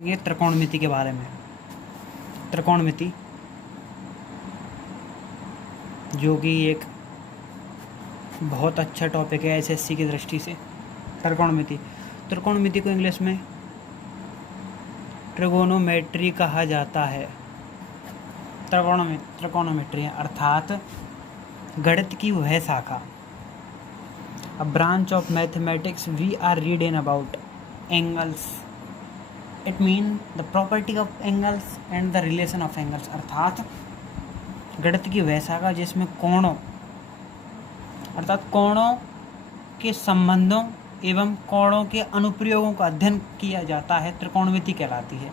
ये त्रिकोणमिति के बारे में। त्रिकोणमिति जो कि एक बहुत अच्छा टॉपिक है एसएससी की दृष्टि से। त्रिकोणमिति को इंग्लिश में ट्रिगोनोमेट्री कहा जाता है। त्रिकोणोमेट्री अर्थात गणित की वह शाखा। A branch of mathematics we are reading about angles. It mean the property of angles and the relation of angles. अर्थात गणित की वह शाखा जिसमें कोणों के संबंधों एवं कोणों के अनुप्रयोगों का अध्ययन किया जाता है, त्रिकोणमिति कहलाती है।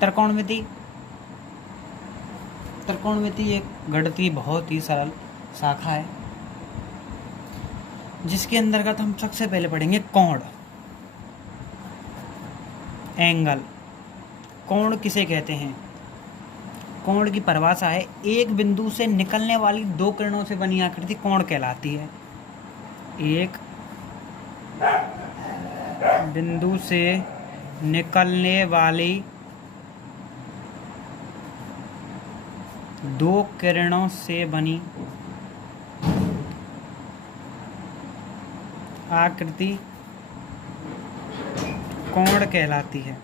त्रिकोणमिति एक गणित की बहुत ही सरल शाखा है जिसके अंतर्गत हम सबसे पहले पढ़ेंगे कोण। एंगल। कोण किसे कहते हैं? कोण की परिभाषा है एक बिंदु से निकलने वाली दो किरणों से बनी आकृति कोण कहलाती है। एक बिंदु से निकलने वाली दो किरणों से बनी आकृति कोण कहलाती है।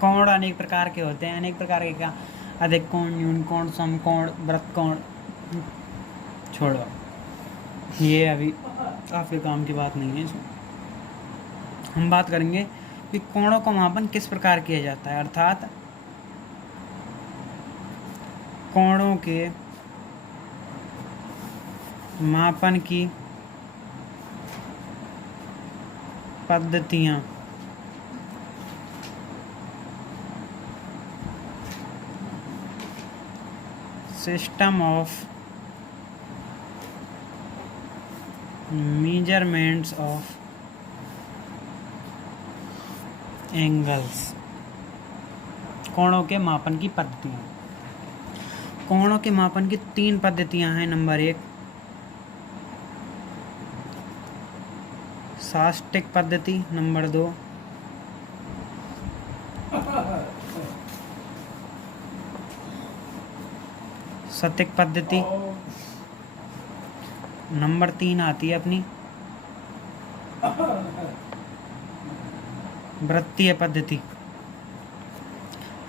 कोण अनेक प्रकार के होते हैं। अनेक प्रकार के क्या? अधिक कोण, न्यून कोण, समकोण, वृत्तकोण। छोड़ो, ये अभी आपके काम की बात नहीं है। इसमें हम बात करेंगे कि कोणों का मापन किस प्रकार किया जाता है। अर्थात कोणों के मापन की पद्धतियाँ। System of measurements of angles. कोणों के मापन की पद्धतियाँ। कोणों के मापन की तीन पद्धतियाँ हैं। नंबर 1 साष्टिक पद्धति, नंबर 2 सतिक पद्धति, नंबर 3 आती है अपनी वृत्तीय पद्धति।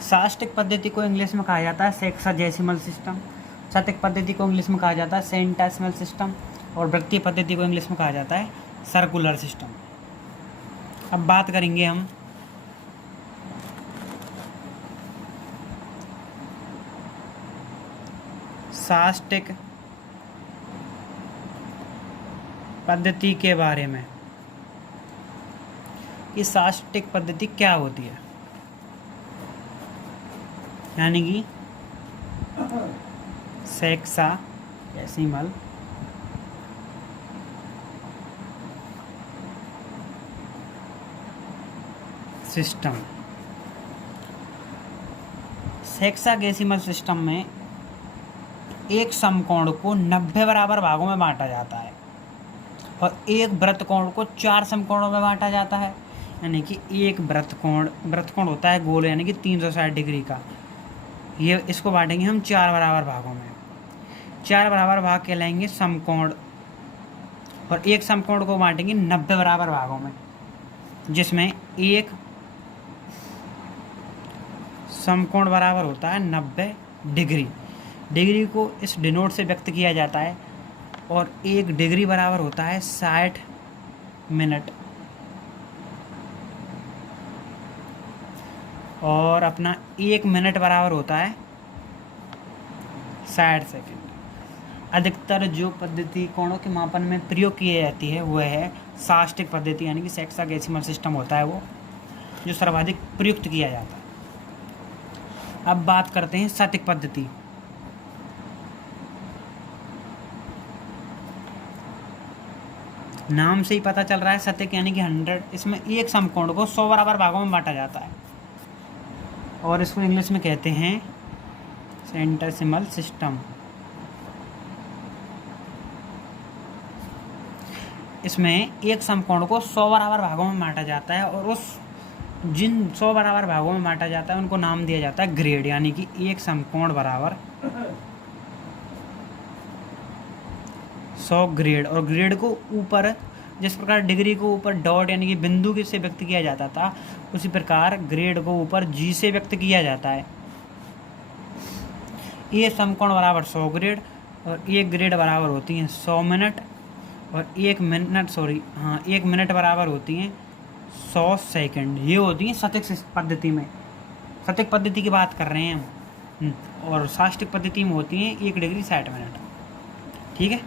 साष्टिक पद्धति को इंग्लिश में कहा जाता है सेक्साजेसिमल सिस्टम। सतिक पद्धति को इंग्लिश में कहा जाता है सेंटेसिमल सिस्टम। और वृत्तीय पद्धति को इंग्लिश में कहा जाता है सर्कुलर सिस्टम। अब बात करेंगे हम साष्टिक पद्धति के बारे में। ये साष्टिक पद्धति क्या होती है? यानी कि सेक्साजेसिमल सिस्टम। सेक्साजेसिमल सिस्टम में एक समकोण को 90 बराबर भागों में बांटा जाता है और एक वृत्तकोण को 4 समकोणों में बांटा जाता है। यानी कि एक वृत्तकोण होता है गोल, यानी कि 360 डिग्री का। ये इसको बांटेंगे हम 4 बराबर भागों में। 4 बराबर भाग कहलाएंगे समकोण। और एक समकोण को बांटेंगे 90 बराबर भागों में, जिसमें एक समकोण बराबर होता है 90 डिग्री। डिग्री को इस डिनोट से व्यक्त किया जाता है और एक डिग्री बराबर होता है 60 मिनट। और अपना 1 मिनट बराबर होता है 60 सेकंड। अधिकतर जो पद्धति कोणों के मापन में प्रयोग की जाती है वह है साष्टिक पद्धति, यानी कि सेक्साजेसिमल सिस्टम होता है वो जो सर्वाधिक प्रयुक्त किया जाता है। अब बात करते हैं सतिक पद्धति। नाम से ही पता चल रहा है सतिक यानी कि 100। इसमें एक समकोण को 100 बराबर भागों में बांटा जाता है और इसको इंग्लिश में कहते हैं सेंटेसिमल सिस्टम। इसमें एक समकोण को 100 बराबर भागों में बांटा जाता है और उस जिन 100 बराबर भागों में बांटा जाता है उनको नाम दिया जाता है ग्रेड, यानी कि एक समकोण बराबर 100 ग्रेड। और ग्रेड को ऊपर जिस प्रकार डिग्री को ऊपर डॉट यानी कि बिंदु से व्यक्त किया जाता था, उसी प्रकार ग्रेड को ऊपर जी से व्यक्त किया जाता है। ये समकोण बराबर 100 ग्रेड और एक ग्रेड बराबर होती हैं 100 मिनट और एक मिनट बराबर होती हैं 100 सेकंड। ये होती हैं सतत पद्धति में, सतत पद्धति की बात कर रहे हैं हम। और साष्टक पद्धति में होती हैं 1 डिग्री 60 मिनट। ठीक है,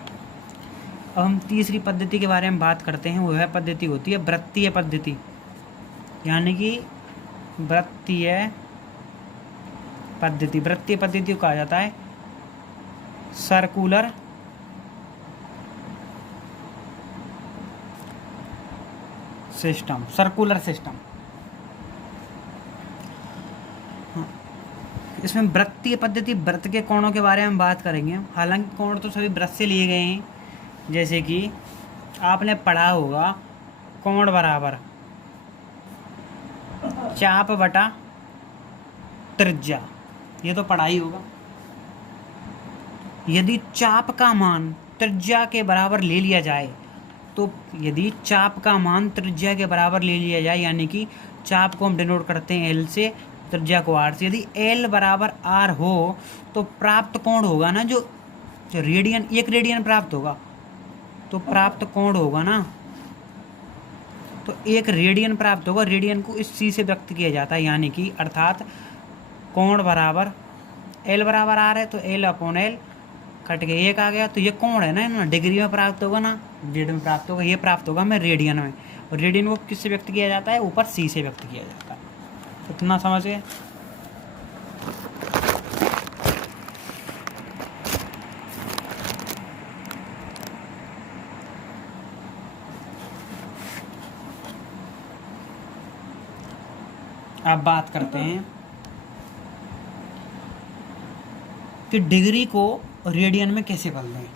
अब हम तीसरी पद्धति के बारे में बात करते हैं। वह पद्धति होती है वृत्तीय पद्धति, यानी कि वृत्तीय पद्धति को कहा जाता है सर्कुलर सिस्टम। इसमें वृत्तीय पद्धति वृत्त के कोणों के बारे में बात करेंगे। हालांकि कोण तो सभी वृत्त से लिए गए हैं, जैसे कि आपने पढ़ा होगा कोण बराबर चाप बटा त्रिज्या, ये तो पढ़ा ही होगा। यदि चाप का मान त्रिज्या के बराबर ले लिया जाए, तो यदि चाप का मान त्रिज्या के बराबर ले लिया जाए, यानी कि चाप को हम डिनोट करते हैं एल से, त्रिज्या को आर से, यदि एल बराबर आर हो तो प्राप्त कोण होगा ना, जो रेडियन, 1 रेडियन प्राप्त होगा, तो प्राप्त कोण होगा ना, तो 1 रेडियन प्राप्त होगा। रेडियन को इस सी से व्यक्त किया जाता है, यानी कि अर्थात कोण बराबर एल बराबर आर है तो एल अपॉन एल कट के 1 आ गया, तो ये कोण है ना, डिग्री में प्राप्त होगा ना, ग्रेड में प्राप्त होगा, ये प्राप्त होगा हमें रेडियन में। और रेडियन को किससे व्यक्त किया जाता है? ऊपर सी से व्यक्त किया जाता है। इतना समझ गए? अब बात करते हैं कि डिग्री को रेडियन में कैसे बदल दें।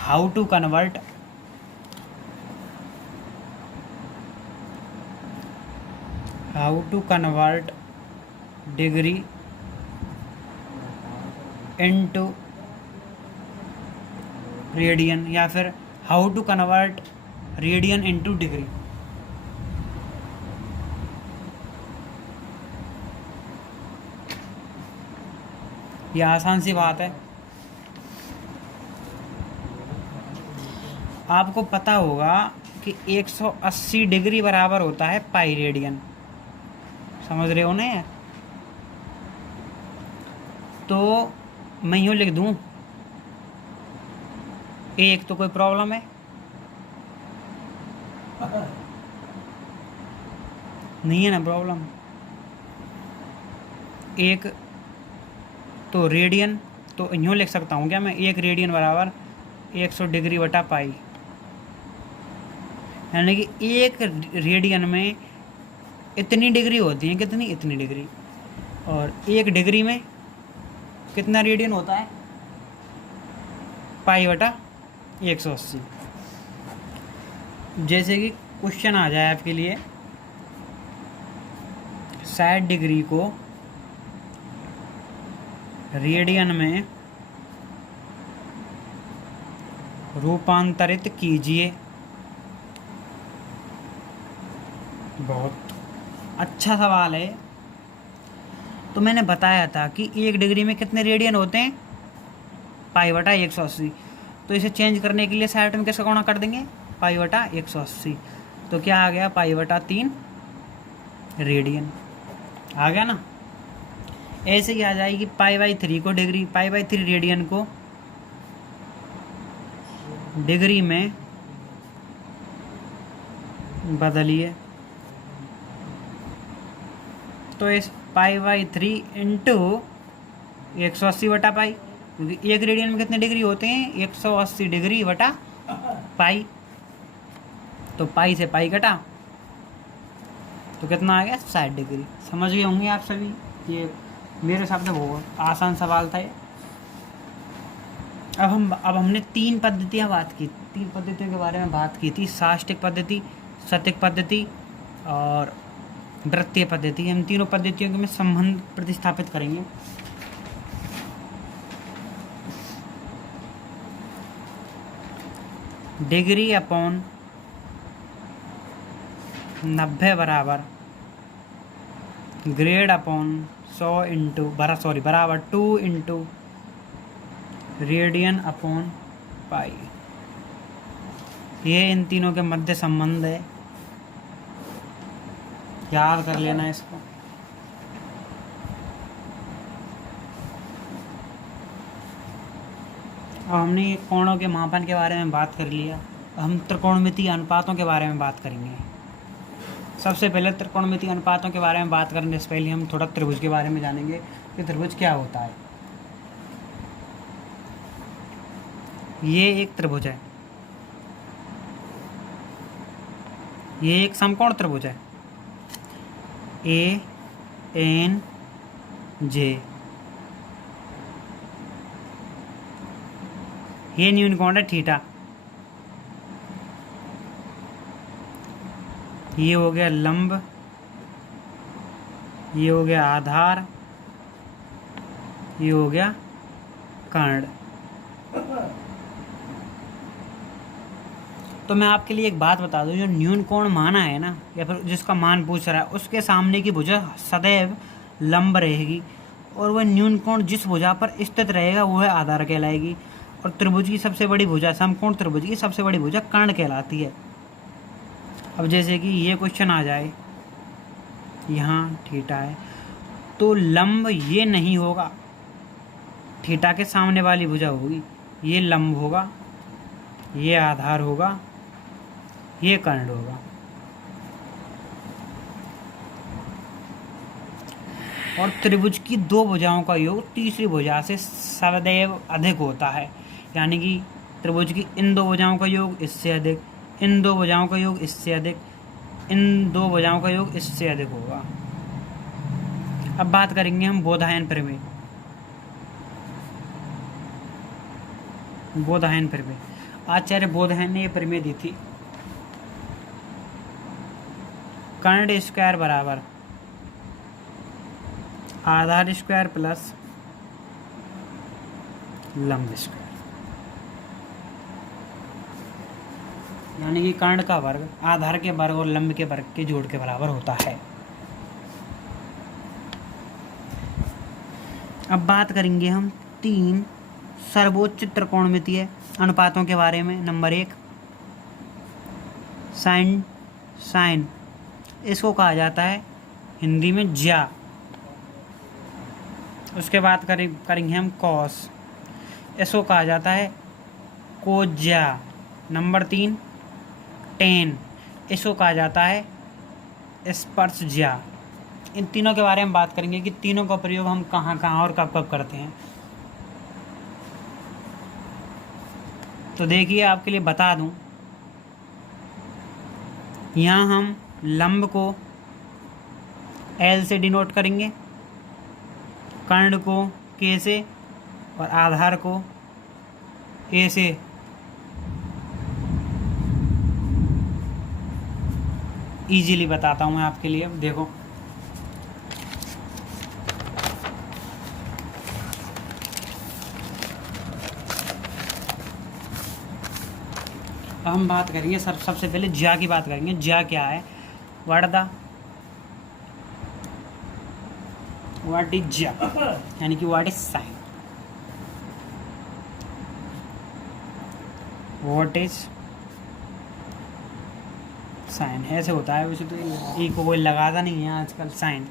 How to convert degree into radian, या फिर how to convert radian into degree. यह आसान सी बात है। आपको पता होगा कि 180 डिग्री बराबर होता है पाई रेडियन, समझ रहे हो ना? तो मैं यूँ लिख दूँ, एक तो कोई प्रॉब्लम है नहीं है ना प्रॉब्लम। एक तो रेडियन, तो यूँ लिख सकता हूँ क्या मैं, 1 रेडियन बराबर 100 डिग्री बटा पाई, यानी कि 1 रेडियन में इतनी डिग्री होती है, कितनी? इतनी डिग्री। और 1 डिग्री में कितना रेडियन होता है? पाई बटा 180। जैसे कि क्वेश्चन आ जाए आपके लिए, 60 डिग्री को रेडियन में रूपांतरित कीजिए। बहुत अच्छा सवाल है। तो मैंने बताया था कि 1 डिग्री में कितने रेडियन होते हैं? पाई बटा 180। तो इसे चेंज करने के लिए साइड में किसका गुणा कर देंगे? पाई बटा 180। तो क्या आ गया? पाई बटा 3 रेडियन आ गया ना। ऐसे ही आ जाएगी पाई बाई 3 को डिग्री, पाई बाई 3 रेडियन को डिग्री में बदलिए। तो इस पाई बाई 3 इंटू 180 बटा पाई, क्योंकि 1 रेडियन में कितने डिग्री होते हैं? 180 डिग्री बटा पाई। तो पाई से पाई कटा तो कितना आ गया? 60 डिग्री। समझ गए होंगे आप सभी। ये मेरे हिसाब से बहुत आसान सवाल था ये। अब हमने तीन पद्धतियों के बारे में बात की थी, साष्टिक पद्धति, सतिक पद्धति और वृत्तीय पद्धति। हम तीनों पद्धतियों के में संबंध प्रतिस्थापित करेंगे। डिग्री अपॉन 90 बराबर ग्रेड अपॉन 100 इंटू बराबर 2 इंटू रेडियन अपॉन पाई। ये इन तीनों के मध्य संबंध है, याद कर लेना इसको। अब हमने कोणों के मापन के बारे में बात कर लिया। हम त्रिकोणमितीय अनुपातों के बारे में बात करेंगे। सबसे पहले त्रिकोणमितीय अनुपातों के बारे में बात करने से पहले हम थोड़ा त्रिभुज के बारे में जानेंगे कि त्रिभुज क्या होता है। ये एक त्रिभुज है, ये एक समकोण त्रिभुज है ए एन जे। ये न्यून कोण है थीटा। ये हो गया लंब, ये हो गया आधार, ये हो गया कर्ण। तो मैं आपके लिए एक बात बता दूं, जो न्यून कोण माना है ना, या फिर जिसका मान पूछ रहा है, उसके सामने की भुजा सदैव लंब रहेगी और वह न्यून कोण जिस भुजा पर स्थित रहेगा वह आधार कहलाएगी। और त्रिभुज की सबसे बड़ी भुजा, समकोण त्रिभुज की सबसे बड़ी भुजा कर्ण कहलाती है। अब जैसे कि ये क्वेश्चन आ जाए, यहाँ थीटा है तो लंब ये नहीं होगा, थीटा के सामने वाली भुजा होगी, ये लंब होगा, ये आधार होगा, ये कर्ण होगा। और त्रिभुज की दो भुजाओं का योग तीसरी भुजा से सदैव अधिक होता है, यानी कि त्रिभुज की इन दो भुजाओं का योग इससे अधिक, इन दो भुजाओं का योग इससे अधिक, इन दो भुजाओं का योग इससे अधिक होगा। अब बात करेंगे हम बोधायन प्रमेय। बोधायन प्रमेय, आचार्य बोधायन ने ये प्रमेय दी थी। कर्ण स्क्वायर बराबर आधार स्क्वायर प्लस लंब स्क्वायर, यानी कि कर्ण का वर्ग आधार के वर्ग और लंब के वर्ग के जोड़ के बराबर होता है। अब बात करेंगे हम तीन सर्वोच्च त्रिकोणमितीय अनुपातों के बारे में। नंबर 1 साइन, साइन इसको कहा जाता है हिंदी में ज्या। उसके बाद करेंगे हम कॉस, इसको कहा जाता है कोज्या। नंबर 3 टेन, इसको कहा जाता है स्पर्शज्या। इन तीनों के बारे में बात करेंगे कि तीनों का प्रयोग हम कहाँ कहाँ और कब कब करते हैं। तो देखिए, आपके लिए बता दूं, यहाँ हम लंब को L से डिनोट करेंगे, कर्ण को K से और आधार को A से। इजीली बताता हूँ मैं आपके लिए, देखो हम बात करेंगे सबसे पहले ज्या की बात करेंगे। ज्या क्या है? व्हाट इज ज्या, यानी कि what is sine. What is sine ऐसे होता है, वैसे तो ई को कोई लगाता नहीं है आजकल। साइन,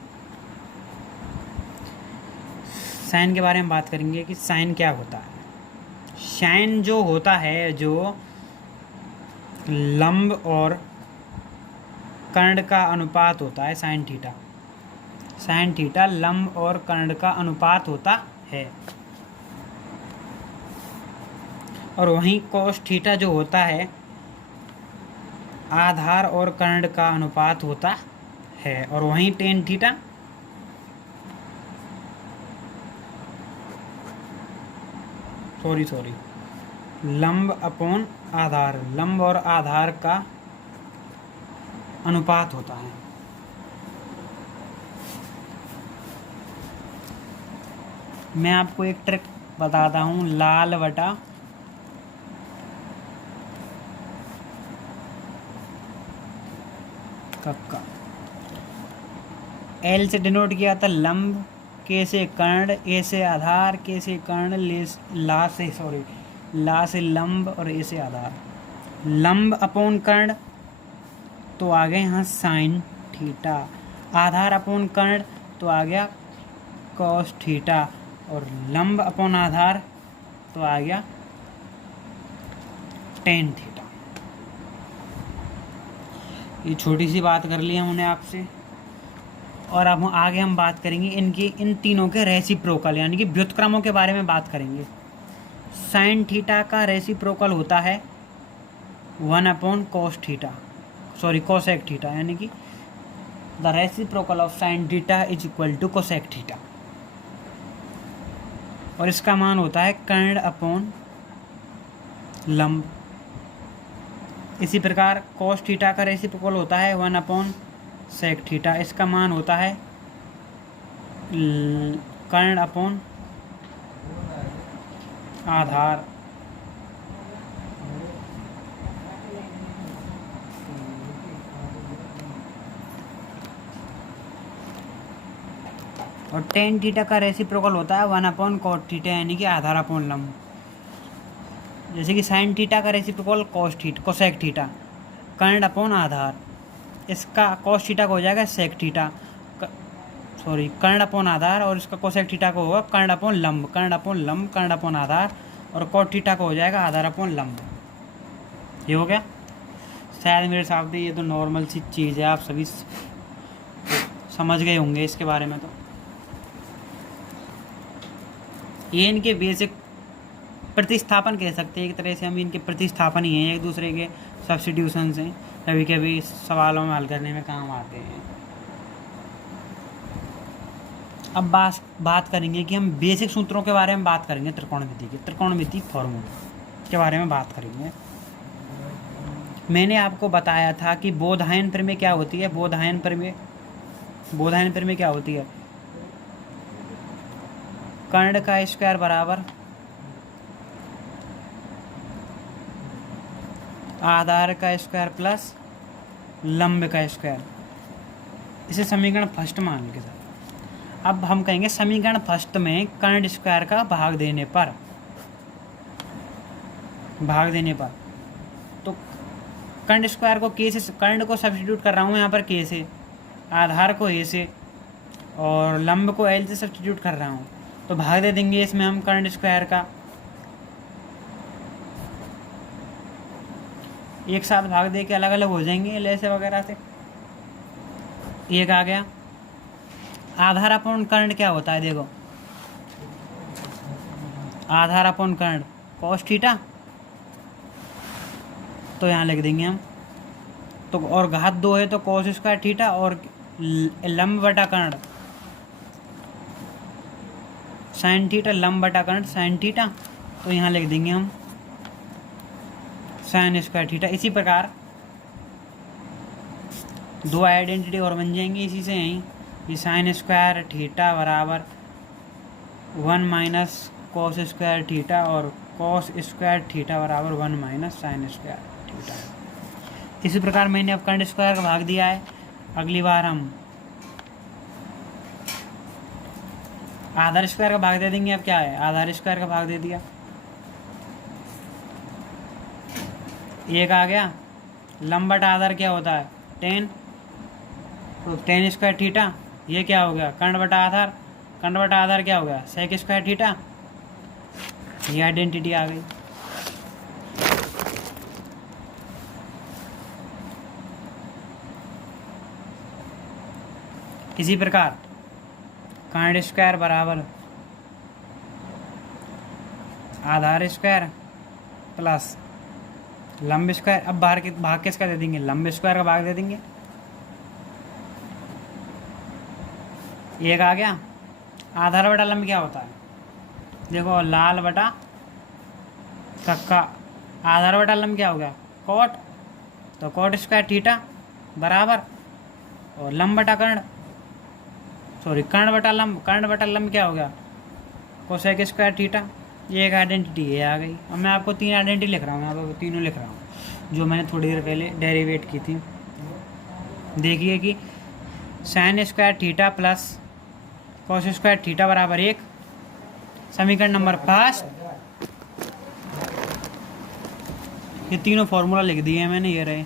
साइन के बारे में बात करेंगे कि साइन क्या होता है। साइन जो होता है, जो लंब और कर्ण का अनुपात होता है, साइन थीटा। साइन थीटा लंब और कर्ण का अनुपात होता है। और वहीं कोस थीटा जो होता है, आधार और कर्ण का अनुपात होता है। और वहीं टेन थीटा सॉरी लंब अपॉन आधार, लंब और आधार का अनुपात होता है। मैं आपको एक ट्रिक बताता हूँ, लाल बटा कक्का। एल से डिनोट किया था लंब, के से कर्ण, ए से आधार, के से कर्ण, ला से लंब और ए से आधार। लंब अपॉन कर्ण तो आ गए यहाँ साइन थीटा, आधार अपॉन कर्ण तो आ गया कॉस थीटा, और लंब अपॉन आधार तो आ गया टेन थीटा। ये छोटी सी बात कर ली हमने आपसे। और अब आगे हम बात करेंगे इन तीनों के रेसिप्रोकल यानी कि व्युत्क्रमों के बारे में बात करेंगे। साइन थीटा का रेसिप्रोकल होता है 1 कॉस थीटा, कोसेक थीटा, यानी कि the reciprocal of sine theta is equal to cosec theta, और इसका मान होता है कर्ण अपॉन लंब। इसी प्रकार कॉस थीटा का रेसिप्रोकल होता है 1 सेक थीटा, इसका मान होता है कर्ण अपॉन आधार। और टेन थीटा का रेसिप्रोकल होता है 1 कॉट थीटा, यानी कि आधार अपॉन लंब। जैसे कि साइन थीटा का रेसिप्रोकल कोसेक थीटा, कर्ण अपॉन आधार, इसका कॉस थीटा को हो जाएगा सेक थीटा, कर्ण अपॉन आधार, और इसका कोसेक थीटा को होगा कर्ण अपॉन लंब, कर्ण अपॉन लंब, कर्ण अपॉन आधार, और कॉट थीटा को हो जाएगा आधार अपॉन लंब। ये हो गया शायद मेरे हिसाब से। ये तो नॉर्मल सी चीज़ है, आप सभी समझ गए होंगे इसके बारे में। तो ये इनके बेसिक प्रतिस्थापन कह सकते हैं, एक तरह से हम इनके प्रतिस्थापन ही हैं, एक दूसरे के सब्स्टिट्यूशंस हैं, कभी कभी सवालों में हल करने में काम आते हैं। अब बात करेंगे कि हम बेसिक सूत्रों के बारे में बात करेंगे, त्रिकोणमिति फॉर्मूला के बारे में बात करेंगे। मैंने आपको बताया था कि बोधायन प्रमेय क्या होती है। बोधायन प्रमेय क्या होती है? कर्ण का स्क्वायर बराबर आधार का स्क्वायर प्लस लंब का स्क्वायर। इसे समीकरण फर्स्ट मान के साथ। अब हम कहेंगे समीकरण फर्स्ट में कर्ण स्क्वायर का भाग देने पर तो कर्ण स्क्वायर को के से, कर्ण को सब्स्टिट्यूट कर रहा हूँ यहाँ पर के से, आधार को ए से, और लंब को एल से सब्स्टिट्यूट कर रहा हूँ, तो भाग दे देंगे इसमें हम कर्ण स्क्वायर का। एक साथ भाग दे के अलग अलग हो जाएंगे एल से वगैरह से। एक आ गया। आधार अपॉन कर्ण क्या होता है? देखो, आधार अपॉन कर्ण कॉस थीटा, तो यहाँ लिख देंगे हम तो, और घात 2 है तो कॉस स्क्वायर थीटा, और लंब बटा कर्ण साइन थीटा, लंब बटा कर्ण साइन थीटा, तो यहाँ लिख देंगे हम साइन स्क्वायर थीटा। इसी प्रकार दो आइडेंटिटी और बन जाएंगी इसी से यहीं, ये साइन स्क्वायर थीटा बराबर 1 माइनस कॉस स्क्वायर थीटा, और कॉस स्क्वायर थीटा बराबर 1 माइनस साइन स्क्वायर थीटा। इसी प्रकार मैंने अब कर्ण स्क्वायर का भाग दिया है। अगली बार हम आधार स्क्वायर का भाग दे देंगे। अब क्या है? आधार स्क्वायर का भाग दे दिया। एक आ गया। लंब बटा आधार क्या होता है? 10, तो 10 स्क्वायर थीटा। ये क्या हो गया? कर्ण बटा आधार, कर्ण बटा आधार क्या हो गया? Sec square theta. ये आइडेंटिटी आ गई। इसी प्रकार कर्ण स्क्वायर बराबर आधार स्क्वायर प्लस लंब स्क्वायर। अब बाहर के भाग किसका दे देंगे? लंब स्क्वायर का भाग दे देंगे। एक आ गया। आधार बटा लंब क्या होता है? देखो, लाल बटा कक्का आधार बटा लंब क्या हो गया कॉट, तो कॉट स्क्वायर थीटा बराबर, और लंब बटा कर्ण, सॉरी कर्ण बटा लंब क्या हो गया कोसेक स्क्वायर थीटा। ये एक आइडेंटिटी है आ गई। अब मैं आपको 3 आइडेंटिटी लिख रहा हूँ, यहाँ पर तीनों लिख रहा हूँ जो मैंने थोड़ी देर पहले डेरिवेट की थी। देखिए कि sine square theta plus cos square theta बराबर 1, समीकरण नंबर 5। ये तीनों फॉर्मूला लिख दिए हैं मैंने, ये रहे।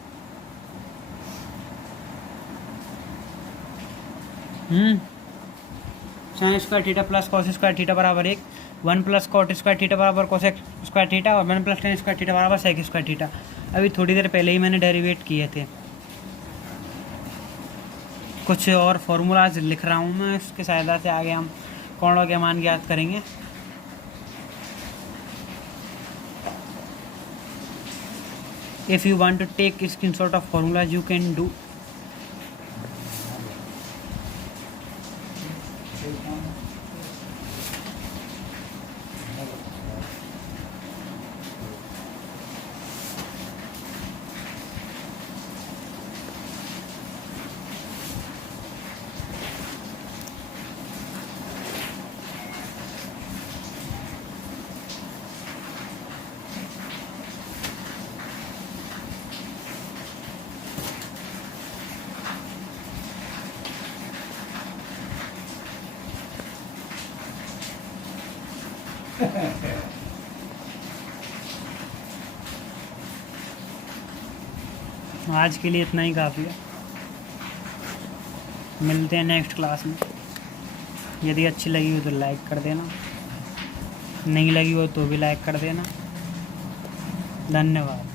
Sine square theta plus cos square theta बराबर 1, 1 प्लस कॉट स्क्वायर थीटा बराबर कोसेक स्क्वायर थीटा, और 1 प्लस टेन स्क्वायर थीटा बराबर सेक स्क्वायर थीटा। अभी थोड़ी देर पहले ही मैंने डेरिवेट किए थे। कुछ और फॉर्मूलाज लिख रहा हूँ मैं, इसके सहायता से आगे हम कोणों के मान ज्ञात करेंगे। If you want to take screenshot of formulas, you can do. आज के लिए इतना ही काफ़ी है। मिलते हैं नेक्स्ट क्लास में। यदि अच्छी लगी हो तो लाइक कर देना, नहीं लगी हो तो भी लाइक कर देना। धन्यवाद।